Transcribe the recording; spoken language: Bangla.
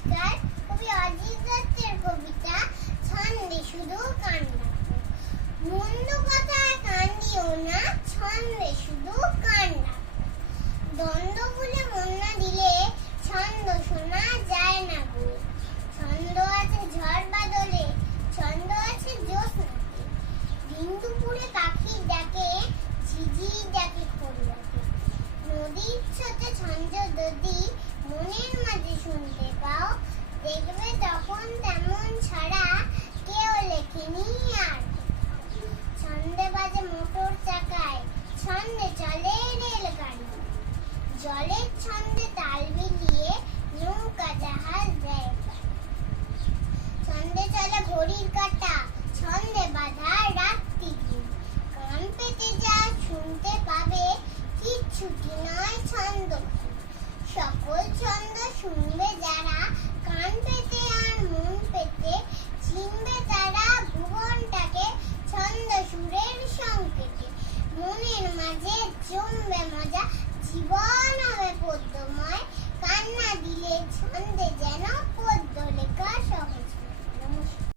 নমস্কার, কবি অজিত দত্তের কবিতা ছন্দে শুধু কান্না। মন্দ কথায় কান দিও না, ছন্দে শুধু কান্না। দ্বন্দ্ব ভুলে মন না দিলে ছন্দ শোনা যায় না গো। ছন্দ আছে ঝড় বাদলে, ছন্দ আছে জ্যোৎস্নাতে। দিন দুপুরে পাখির ডাকে, ঝিঝির ডাকে খোলরাতে। নদীর স্রোতে ছন্দ যদি মনের মাঝে শুনতে পাও, দেখবে তখন তেমন ছড়া কেউ লেখেনি আর। ছন্দে বাজে মোটর চাকায়, ছন্দে চলে রেলগাড়ি। জলের ছন্দে তাল মিলিয়ে নৌকা জাহাজ দেয়। ছন্দে চলে ঘড়ির কাঁটা, ছন্দে বাঁধা রাত্রি দিন। কান পেতে যা শুনতে পাবে, কিচ্ছুটি নয় ছন্দ।